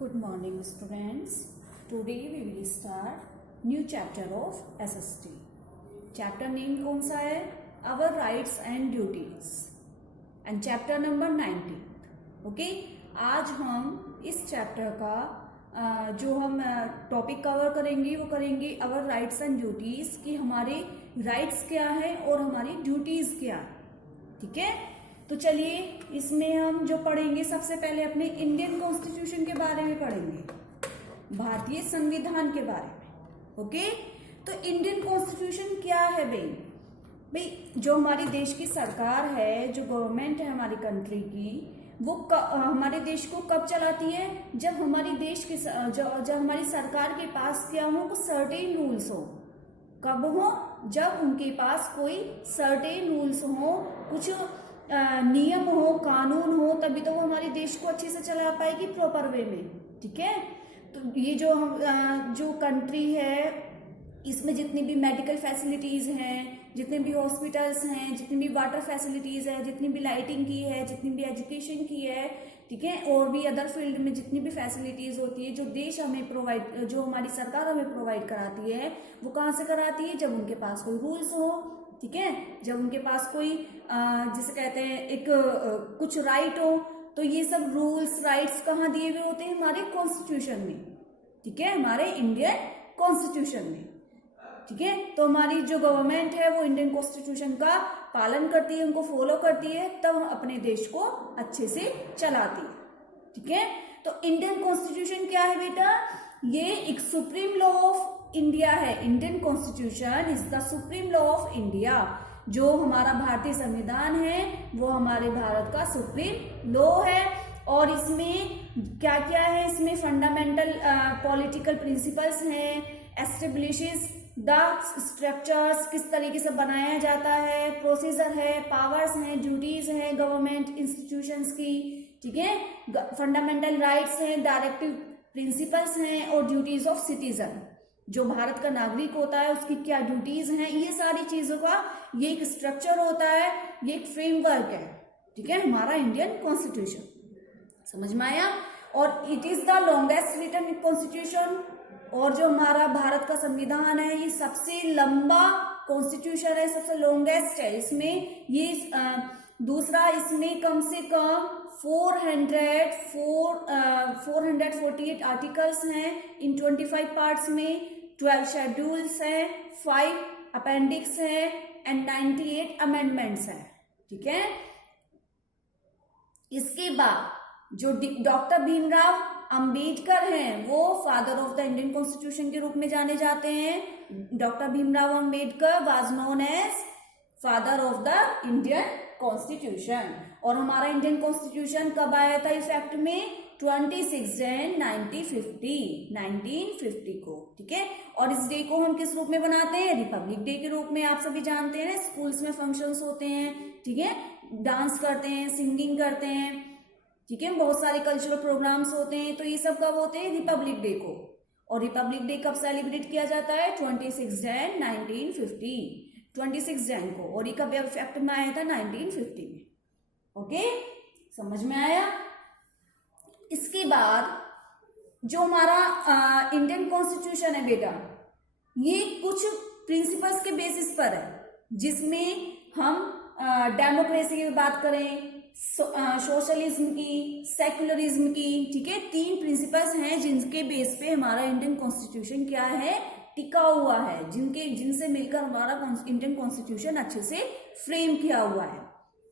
Good morning, students. Today we will start new chapter of SST. Chapter name कौन सा है? Our rights and duties. And chapter number 19. Okay? आज हम इस chapter का जो हम टॉपिक कवर करेंगे वो करेंगे अवर राइट्स एंड ड्यूटीज कि हमारे राइट्स क्या है और हमारी ड्यूटीज क्या है. ठीक है, तो चलिए इसमें हम जो पढ़ेंगे सबसे पहले अपने इंडियन कॉन्स्टिट्यूशन के बारे में पढ़ेंगे, भारतीय संविधान के बारे में. ओके, तो इंडियन कॉन्स्टिट्यूशन क्या है भाई जो हमारी देश की सरकार है, जो गवर्नमेंट है हमारी कंट्री की, वो हमारे देश को कब चलाती है? जब हमारी देश की जब हमारी सरकार के पास क्या हो, कुछ सर्टेन रूल्स हो. कब हो? जब उनके पास कोई सर्टेन रूल्स हो, कुछ नियम हो, कानून हो, तभी तो वो हमारे देश को अच्छे से चला पाएगी प्रॉपर वे में. ठीक है, तो ये जो कंट्री है इसमें जितनी भी मेडिकल फैसिलिटीज हैं, जितने भी हॉस्पिटल्स हैं, जितनी भी वाटर फैसिलिटीज है, जितनी भी लाइटिंग की है, जितनी भी एजुकेशन की है, ठीक है, और भी अदर फील्ड में जितनी भी फैसिलिटीज होती है जो देश हमें प्रोवाइड, जो हमारी सरकार हमें प्रोवाइड कराती है, वो कहाँ से कराती है? जब उनके पास कोई रूल्स हो. ठीक है, जब उनके पास कोई जिसे कहते हैं एक कुछ राइट हो, तो ये सब रूल्स राइट्स कहाँ दिए हुए होते हैं? हमारे कॉन्स्टिट्यूशन में. ठीक है, हमारे इंडियन कॉन्स्टिट्यूशन में. ठीक है, तो हमारी जो गवर्नमेंट है वो इंडियन कॉन्स्टिट्यूशन का पालन करती है, उनको फॉलो करती है, तब हम अपने देश को अच्छे से चलाती है. ठीक है, तो इंडियन कॉन्स्टिट्यूशन क्या है बेटा? ये एक सुप्रीम लॉ ऑफ इंडिया है. Indian constitution is the supreme law of India. जो हमारा भारतीय संविधान है वो हमारे भारत का सुप्रीम लॉ है. और इसमें क्या क्या है? इसमें फंडामेंटल पॉलिटिकल प्रिंसिपल्स हैं, एस्टेब्लिशेस द स्ट्रक्चर्स, किस तरीके से बनाया जाता है, प्रोसीजर है, पावर्स हैं, ड्यूटीज हैं गवर्नमेंट इंस्टीट्यूशंस की. ठीक है, फंडामेंटल राइट्स हैं, डायरेक्टिव प्रिंसिपल्स हैं और ड्यूटीज ऑफ सिटीजन. जो भारत का नागरिक होता है उसकी क्या ड्यूटीज हैं, ये सारी चीजों का ये एक स्ट्रक्चर होता है, ये एक फ्रेमवर्क है. ठीक है, हमारा इंडियन कॉन्स्टिट्यूशन. समझ में आया? और it is the longest written constitution. और जो हमारा भारत का संविधान है ये सबसे लंबा कॉन्स्टिट्यूशन है, सबसे लॉन्गेस्ट है. इसमें ये दूसरा, इसमें कम से कम 448 आर्टिकल्स हैं इन 25 पार्ट्स में, 12 शेड्यूल्स हैं, 5 अपेंडिक्स हैं एंड 98 अमेंडमेंट्स हैं. ठीक है, इसके बाद जो डॉक्टर भीमराव अंबेडकर हैं वो father of the Indian constitution के रूप में जाने जाते हैं. Doctor Bhimrao Ambedkar was known as father of the Indian constitution. और हमारा इंडियन कॉन्स्टिट्यूशन कब आया था इफेक्ट में? 26 जन 1950 को. ठीक है, और इस डे को हम किस रूप में बनाते हैं? रिपब्लिक डे के रूप में. आप सभी जानते हैं स्कूल्स में फंक्शंस होते हैं. ठीक है, डांस करते हैं, सिंगिंग करते हैं. ठीक है, बहुत सारे कल्चरल प्रोग्राम्स होते हैं. तो ये सब कब होते हैं? रिपब्लिक डे को. और रिपब्लिक डे कब सेलिब्रेट किया जाता है? 26 जन 1950, 26 जन को. और ये कब इफेक्ट में आया था? 1950 में. ओके, समझ में आया? इसके बाद जो हमारा इंडियन कॉन्स्टिट्यूशन है बेटा, ये कुछ प्रिंसिपल्स के बेसिस पर है, जिसमें हम डेमोक्रेसी की बात करें, सोशलिज्म की, सेक्युलरिज्म की. ठीक है, 3 प्रिंसिपल्स हैं जिनके बेस पे हमारा इंडियन कॉन्स्टिट्यूशन क्या है? टिका हुआ है, जिनसे मिलकर हमारा इंडियन कॉन्स्टिट्यूशन अच्छे से फ्रेम किया हुआ है.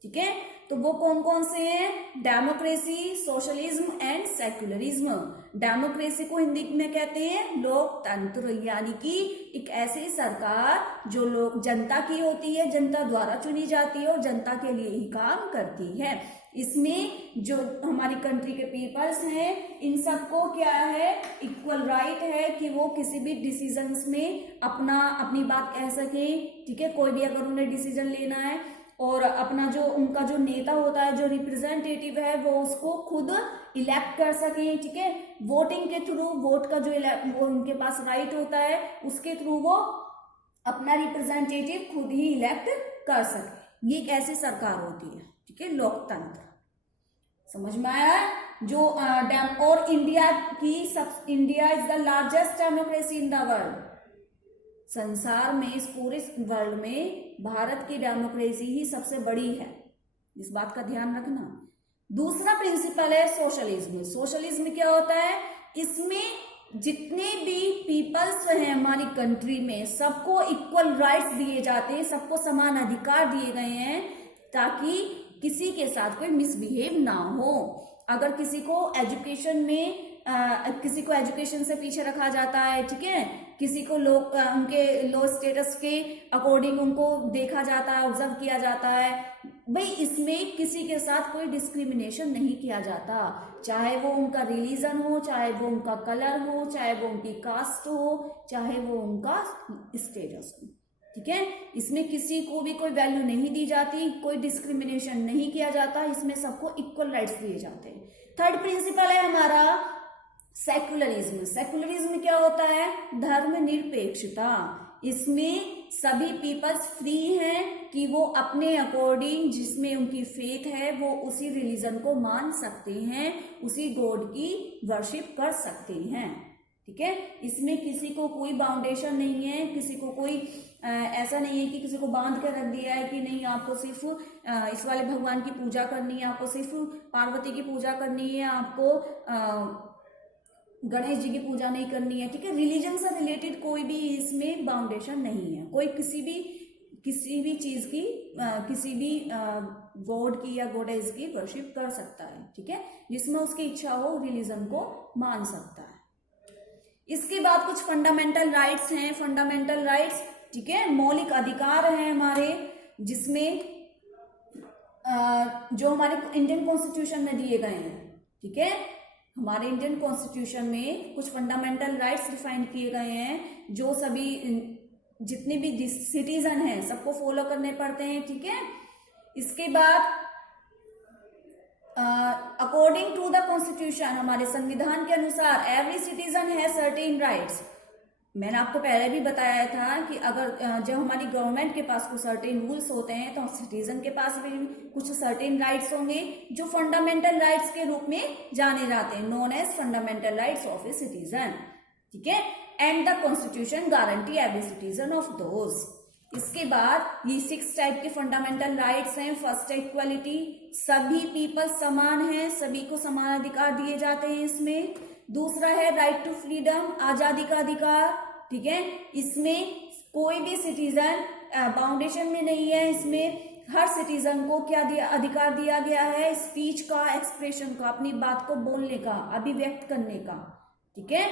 ठीक है, तो वो कौन कौन से हैं? Democracy, socialism and secularism. Democracy को हिंदी में कहते हैं लोकतंत्र, यानी कि एक ऐसी सरकार जो लोग जनता की होती है, जनता द्वारा चुनी जाती है और जनता के लिए ही काम करती है. इसमें जो हमारी कंट्री के पीपल्स हैं इन सबको क्या है? इक्वल राइट है कि वो किसी भी डिसीजंस में अपनी बात कह सके. ठीक है, कोई भी अगर उन्हें डिसीजन लेना है और अपना जो उनका जो नेता होता है, जो रिप्रेजेंटेटिव है, वो उसको खुद इलेक्ट कर सके. ठीक है, वोटिंग के थ्रू, वोट का जो वो उनके पास राइट होता है उसके थ्रू वो अपना रिप्रेजेंटेटिव खुद ही इलेक्ट कर सके. ये एक ऐसी सरकार होती है. ठीक है, लोकतंत्र. समझ में आया? जो और India is the largest democracy in the world. संसार में, इस पूरे वर्ल्ड में भारत की डेमोक्रेसी ही सबसे बड़ी है, इस बात का ध्यान रखना। दूसरा प्रिंसिपल है सोशलिज्म। सोशलिज्म क्या होता है? इसमें जितने भी पीपल्स हैं हमारी कंट्री में, सबको इक्वल राइट्स दिए जाते हैं, सबको समान अधिकार दिए गए हैं, ताकि किसी के साथ कोई मिसबिहेव ना हो। अगर किसी को एजुकेशन से पीछे रखा जाता है, ठीक है, किसी को उनके लो स्टेटस के अकॉर्डिंग उनको देखा जाता है, ऑब्जर्व किया जाता है, भाई इसमें किसी के साथ कोई डिस्क्रिमिनेशन नहीं किया जाता, चाहे वो उनका रिलीजन हो, चाहे वो उनका कलर हो, चाहे वो उनकी कास्ट हो, चाहे वो उनका स्टेटस हो, ठीक है। इसमें किसी को भी कोई वैल्यू नहीं दी जाती, कोई डिस्क्रिमिनेशन नहीं किया जाता, इसमें सबको इक्वल राइट्स दिए जाते हैं। थर्ड प्रिंसिपल है हमारा सेकुलरिज्म। सेकुलरिज्म क्या होता है? धर्मनिरपेक्षता। इसमें सभी पीपल्स फ्री हैं कि वो अपने अकॉर्डिंग, जिसमें उनकी फेथ है, वो उसी रिलीजन को मान सकते हैं, उसी गॉड की वर्शिप कर सकते हैं, ठीक है। इसमें किसी को कोई बाउंडेशन नहीं है, किसी को कोई ऐसा नहीं है कि किसी को बांध कर रख दिया है कि नहीं आपको सिर्फ इस वाले भगवान की पूजा करनी है, आपको सिर्फ पार्वती की पूजा करनी है, आपको गणेश जी की पूजा नहीं करनी है, ठीक है। रिलीजन से रिलेटेड कोई भी इसमें बाउंडेशन नहीं है। कोई किसी भी चीज की, किसी भी गॉड की या गॉडेस की वर्शिप कर सकता है, ठीक है, जिसमें उसकी इच्छा हो रिलीजन को मान सकता है। इसके बाद कुछ फंडामेंटल राइट्स हैं। फंडामेंटल राइट्स, ठीक है, मौलिक अधिकार हैं हमारे, जिसमें जो हमारे इंडियन कॉन्स्टिट्यूशन में दिए गए हैं, ठीक है। हमारे इंडियन कॉन्स्टिट्यूशन में कुछ फंडामेंटल राइट्स डिफाइन किए गए हैं, जो सभी जितने भी सिटीजन हैं सबको फॉलो करने पड़ते हैं, ठीक है। इसके बाद अकॉर्डिंग टू द कॉन्स्टिट्यूशन, हमारे संविधान के अनुसार एवरी सिटीजन है सर्टेन राइट्स। मैंने आपको पहले भी बताया था कि अगर जब हमारी गवर्नमेंट के पास कुछ सर्टेन रूल्स होते हैं, तो सिटीजन के पास भी कुछ सर्टेन राइट्स होंगे, जो फंडामेंटल राइट्स के रूप में जाने जाते हैं, known as fundamental rights of a citizen, ठीक है। And the constitution guarantee every citizen of those. इसके बाद ये 6 टाइप के फंडामेंटल राइट्स हैं। फर्स्ट है इक्वालिटी, सभी पीपल समान हैं, सभी को समान अधिकार दिए जाते हैं इसमें। दूसरा है राइट टू फ्रीडम, आजादी का अधिकार, ठीक है। इसमें कोई भी सिटीजन बाउंडेशन में नहीं है, इसमें हर सिटीजन को क्या अधिकार दिया गया है? स्पीच का, एक्सप्रेशन का, अपनी बात को बोलने का, अभिव्यक्त करने का, ठीक है।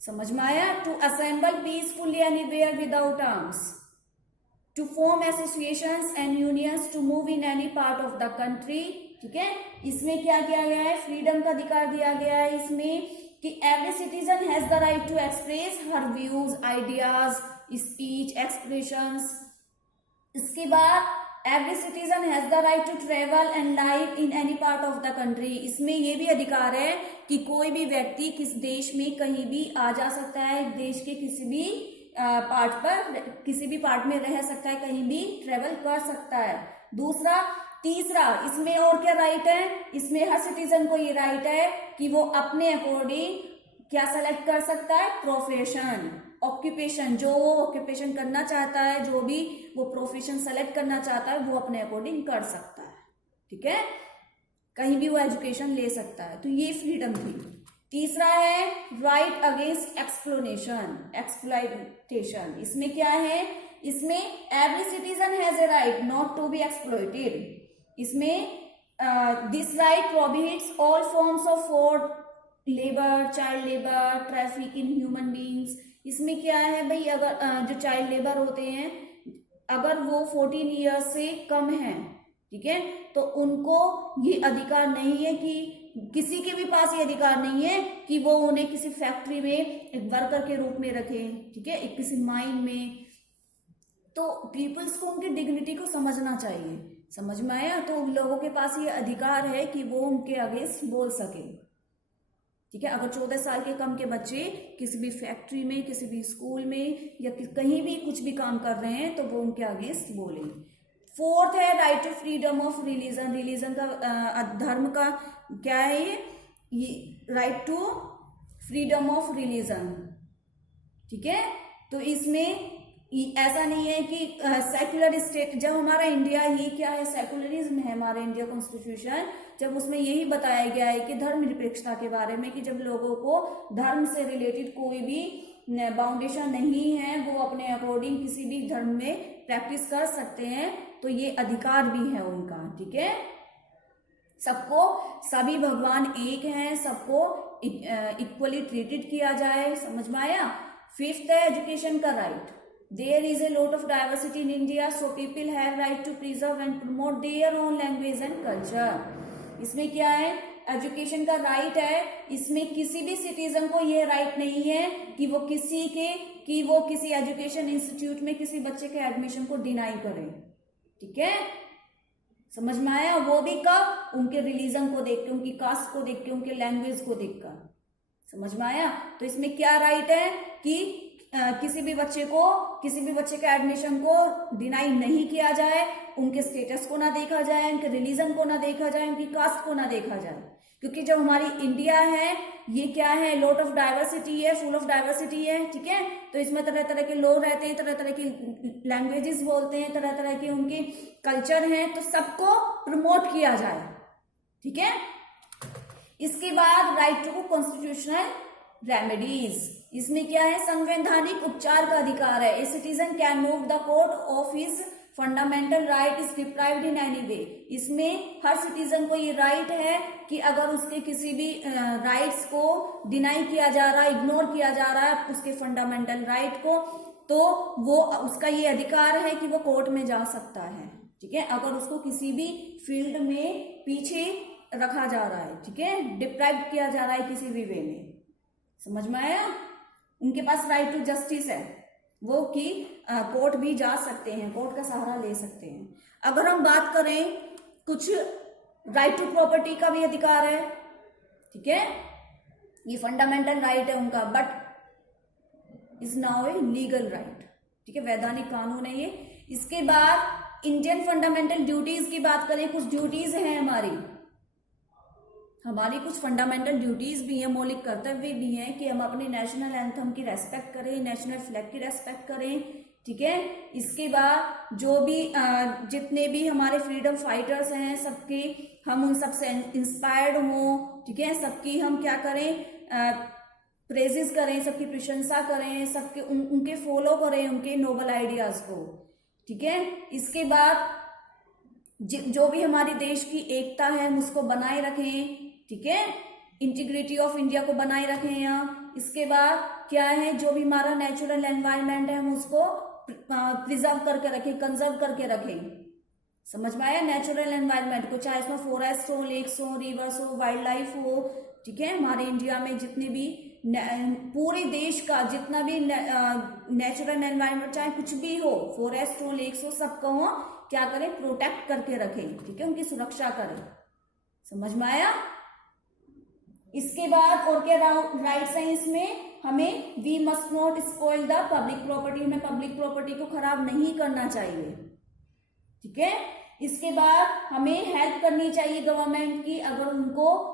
समझ में आया? To assemble peacefully anywhere without arms, to form associations and unions, to move in any part of the country, ठीक है। इसमें क्या किया गया है? फ्रीडम का अधिकार दिया गया है इसमें कि every citizen has the right to express her views, ideas, speech, expressions. इसके बाद every citizen has the right to travel and live in any part of the country. इसमें यह भी अधिकार है कि कोई भी व्यक्ति किस देश में कहीं भी आ जा सकता है, देश के किसी भी पार्ट पर, किसी भी पार्ट में रह सकता है, कहीं भी ट्रेवल कर सकता है। तीसरा इसमें और क्या राइट है? इसमें हर सिटीजन को ये राइट है कि वो अपने अकॉर्डिंग क्या सेलेक्ट कर सकता है? प्रोफेशन, ऑक्यूपेशन, जो वो ऑक्यूपेशन करना चाहता है, जो भी वो प्रोफेशन सेलेक्ट करना चाहता है, वो अपने अकॉर्डिंग कर सकता है, ठीक है। कहीं भी वो एजुकेशन ले सकता है, तो ये फ्रीडम थी। तीसरा है राइट अगेंस्ट एक्सप्लॉइटेशन। इसमें क्या है? इसमें every citizen has a right not to be exploited. इसमें this right prohibits all forms of force labour, child labour, traffic in human beings. इसमें क्या है भाई, अगर जो चाइल्ड लेबर होते हैं, अगर वो 14 ईयर्स से कम है, ठीक है, तो उनको ये अधिकार नहीं है कि किसी के भी पास ये अधिकार नहीं है कि वो उन्हें किसी फैक्ट्री में एक वर्कर के रूप में रखें, ठीक है, एक किसी माइन में। तो पीपल्स को उनकी डिग्निटी को समझना चाहिए। समझ में आया? तो उन लोगों के पास ये अधिकार है कि वो उनके अगेंस्ट बोल सके, ठीक है। अगर 14 साल के कम के बच्चे किसी भी फैक्ट्री में, किसी भी स्कूल में या कहीं भी कुछ भी काम कर रहे हैं, तो वो उनके अगेंस्ट बोले। फोर्थ है right to freedom of religion, religion का धर्म का क्या है ये right to freedom of religion, ठीक है। तो इसमें ऐसा नहीं है कि सेक्युलर स्टेट, जब हमारा इंडिया ही क्या है सेक्युलरिज्म है हमारा इंडिया कॉन्स्टिट्यूशन, जब उसमें यही बताया गया है कि धर्मनिरपेक्षता के बारे में कि जब लोगों को धर्म से रिलेटेड कोई भी बाउंडेशन नहीं है, वो अपने अकॉर्डिंग किसी भी धर्म में प्रैक्टिस कर सकते हैं, तो ये अधिकार भी है उनका, ठीक है। सबको, सभी भगवान एक हैं, सबको इक्वली ट्रीटेड किया जाए, समझ में आया। फिफ्थ है एजुकेशन का right. There is a lot of diversity in India, so people have right to preserve and promote their own language and culture. इसमें क्या है, एजुकेशन का राइट है, इसमें किसी भी सिटीजन को यह राइट नहीं है कि वो किसी एजुकेशन इंस्टीट्यूट में किसी बच्चे के एडमिशन को डिनाई करे, ठीक है, समझ में आया। वो भी कब, उनके रिलीजन को देख के, उनकी कास्ट को देख के, उनके लैंग्वेज को देखकर, समझ में आया। तो इसमें क्या राइट है कि किसी भी बच्चे के एडमिशन को डिनाई नहीं किया जाए, उनके स्टेटस को ना देखा जाए, उनके रिलीजन को ना देखा जाए, उनकी कास्ट को ना देखा जाए, क्योंकि जो हमारी इंडिया है ये क्या है, लॉट ऑफ डाइवर्सिटी है, फुल ऑफ डाइवर्सिटी है, ठीक है। तो इसमें तरह तरह के लोग रहते हैं, तरह तरह की लैंग्वेजेस बोलते हैं, तरह तरह के उनके कल्चर हैं, तो सबको प्रमोट किया जाए, ठीक है। इसके बाद राइट टू कॉन्स्टिट्यूशनल रेमेडीज, इसमें क्या है, संवैधानिक उपचार का अधिकार है। A citizen can move the court of his fundamental right is deprived in any way. इसमें हर सिटीजन को ये राइट है कि अगर उसके किसी भी राइट्स को डिनाई किया जा रहा है, इग्नोर किया जा रहा है उसके फंडामेंटल राइट को, तो वो उसका ये अधिकार है कि वो कोर्ट में जा सकता है, ठीक है, अगर उसको किसी भी फील्ड में पीछे रखा जा रहा है, ठीक है, डिप्राइव किया जा रहा है किसी भी वे में, समझ में आया। उनके पास राइट टू जस्टिस है, वो कि कोर्ट भी जा सकते हैं, कोर्ट का सहारा ले सकते हैं। अगर हम बात करें, कुछ राइट टू प्रॉपर्टी का भी अधिकार है, ठीक है, ये फंडामेंटल राइट है उनका, but is now a legal right, ठीक है, वैधानिक कानून है ये। इसके बाद इंडियन फंडामेंटल ड्यूटीज की बात करें, कुछ ड्यूटीज हैं हमारी कुछ फंडामेंटल ड्यूटीज भी हैं, मौलिक कर्तव्य भी हैं कि हम अपने नेशनल एंथम की रेस्पेक्ट करें, नेशनल फ्लैग की रेस्पेक्ट करें, ठीक है। इसके बाद जो भी जितने भी हमारे फ्रीडम फाइटर्स हैं सबके, हम उन सबसे इंस्पायर्ड हों, ठीक है, सबकी हम क्या करें, प्रेजेस करें, सबकी प्रशंसा करें, सबके उनके फॉलो करें, उनके नोबल आइडियाज को, ठीक है। इसके बाद जो भी हमारे देश की एकता है हम उसको बनाए रखें, ठीक है, इंटीग्रिटी ऑफ इंडिया को बनाए रखें यहाँ। इसके बाद क्या है, जो भी हमारा नेचुरल एनवायरनमेंट है हम उसको प्रिजर्व करके रखें, कंजर्व करके रखें, समझ में आया। नेचुरल एनवायरनमेंट को, चाहे इसमें फॉरेस्ट हो, लेक्स हो, रिवर्स हो, वाइल्ड लाइफ हो, ठीक है, हमारे इंडिया में जितने भी पूरे देश का जितना भी नेचुरल एनवायरनमेंट चाहे कुछ भी हो, फॉरेस्ट हो, लेक्स हो, सबको हो क्या करें, प्रोटेक्ट करके रखें, ठीक है, उनकी सुरक्षा करें, समझ में आया। इसके बाद और क्या राइट्स हैं इसमें, हमें we must not spoil the public property, हमें पब्लिक प्रॉपर्टी को खराब नहीं करना चाहिए, ठीक है। इसके बाद हमें हेल्प करनी चाहिए गवर्नमेंट की, अगर उनको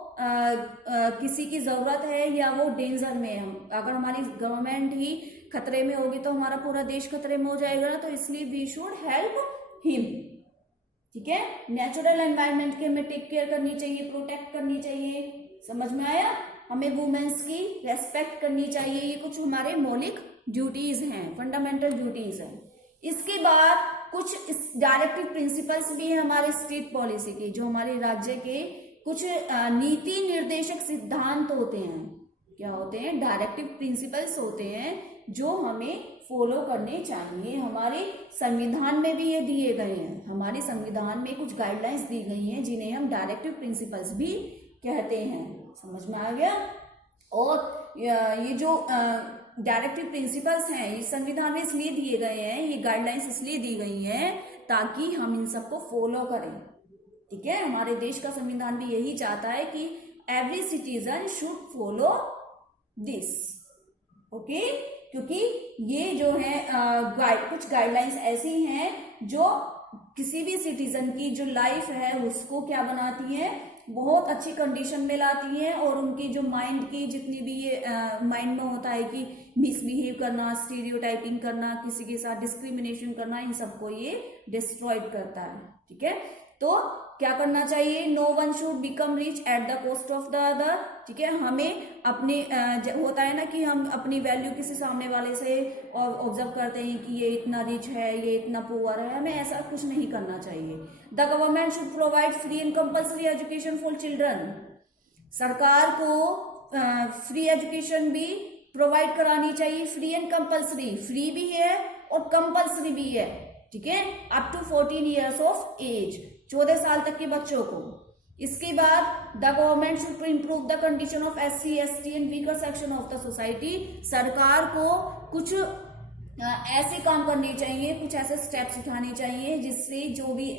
किसी की जरूरत है या वो डेंजर में है, अगर हमारी गवर्नमेंट ही खतरे में होगी तो हमारा पूरा देश खतरे में हो जाएगा, तो इसलिए वी शुड हेल्प हिम, ठीक है। नेचुरल एनवायरनमेंट की हमें टेक केयर करनी चाहिए, प्रोटेक्ट करनी चाहिए, समझ में आया। हमें वुमेन्स की रेस्पेक्ट करनी चाहिए, ये कुछ हमारे मौलिक ड्यूटीज हैं, फंडामेंटल ड्यूटीज हैं। इसके बाद कुछ डायरेक्टिव प्रिंसिपल्स भी हैं हमारे स्टेट पॉलिसी के, जो हमारे राज्य के कुछ नीति निर्देशक सिद्धांत होते हैं, क्या होते हैं, डायरेक्टिव प्रिंसिपल्स होते हैं जो हमें फॉलो करने चाहिए। हमारे संविधान में भी ये दिए गए हैं, हमारे संविधान में कुछ गाइडलाइंस दी गई हैं जिन्हें हम डायरेक्टिव प्रिंसिपल्स भी कहते हैं, समझ में आ गया। और ये जो डायरेक्टिव प्रिंसिपल्स हैं ये संविधान में इसलिए दिए गए हैं, ये गाइडलाइंस इसलिए दी गई हैं ताकि हम इन सबको फॉलो करें, ठीक है। हमारे देश का संविधान भी यही चाहता है कि every citizen should follow this, okay, क्योंकि ये जो है कुछ गाइडलाइंस ऐसी हैं जो किसी भी सिटीजन की जो लाइफ है उसको क्या बनाती है, बहुत अच्छी कंडीशन में लाती है, और उनकी जो माइंड की जितनी भी ये माइंड में होता है कि मिसबिहेव करना, स्टीरियोटाइपिंग करना, किसी के साथ डिस्क्रिमिनेशन करना, इन सबको ये डिस्ट्रॉयड करता है। ठीक है, तो क्या करना चाहिए, no one should become rich at the cost of the other. ठीक है, हमें अपने होता है ना कि हम अपनी वैल्यू किसी सामने वाले से ऑब्जर्व करते हैं कि ये इतना रिच है, ये इतना पुअर है, हमें ऐसा कुछ नहीं करना चाहिए। The government should provide free and compulsory education for children. सरकार को फ्री एजुकेशन भी प्रोवाइड करानी चाहिए, फ्री एंड कंपल्सरी, फ्री भी है और कंपल्सरी भी है। ठीक है, up to 14 years of age, 14 साल तक के बच्चों को। इसके बाद the government should improve the condition of SC, ST and weaker section of the society. सरकार को कुछ ऐसे काम करने चाहिए, कुछ ऐसे स्टेप्स उठाने चाहिए जिससे जो भी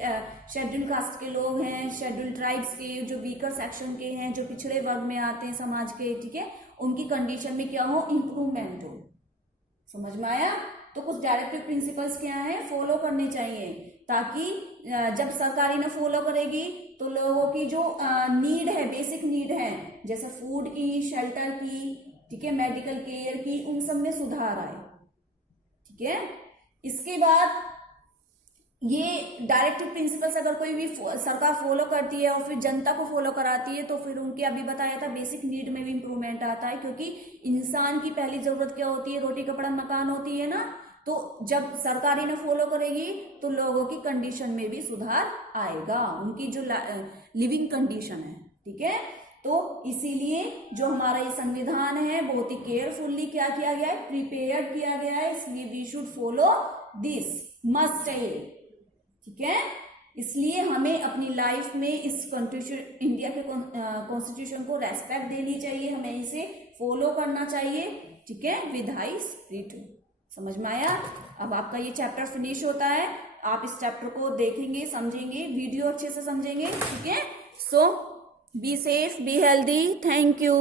शेड्यूल कास्ट के लोग हैं, शेड्यूल ट्राइब्स के, जो वीकर सेक्शन के हैं, जो पिछड़े वर्ग में आते हैं समाज के, ठीक है, उनकी कंडीशन में क्या हो, इम्प्रूवमेंट हो। समझ में आया? तो कुछ डायरेक्टिव प्रिंसिपल्स क्या है, फॉलो करने चाहिए, ताकि जब सरकारी ने फॉलो करेगी तो लोगों की जो नीड है, बेसिक नीड है, जैसे फूड की, शेल्टर की, ठीक है, मेडिकल केयर की, उन सब में सुधार आए। ठीक है, इसके बाद ये डायरेक्टिव प्रिंसिपल्स अगर कोई भी सरकार फॉलो करती है और फिर जनता को फॉलो कराती है तो फिर उनके अभी बताया था बेसिक नीड में भी इंप्रूवमेंट आता है, क्योंकि इंसान की पहली जरूरत क्या होती है, रोटी कपड़ा मकान होती है ना। तो जब सरकारी ने फॉलो करेगी तो लोगों की कंडीशन में भी सुधार आएगा, उनकी जो लिविंग कंडीशन है। ठीक है, तो इसीलिए जो हमारा ये संविधान है बहुत ही केयरफुली क्या किया गया है, प्रिपेयर्ड किया गया है, इसलिए we should follow this, must है। ठीक है, इसलिए हमें अपनी लाइफ में इस कॉन्स्टिट्यूशन, इंडिया के कॉन्स्टिट्यूशन को रेस्पेक्ट देनी चाहिए, हमें इसे फॉलो करना चाहिए। ठीक है, विद हाई स्पिरिट। समझ में आया? अब आपका ये चैप्टर फिनिश होता है, आप इस चैप्टर को देखेंगे, समझेंगे, वीडियो अच्छे से समझेंगे। ठीक है, so be safe, be healthy, thank you.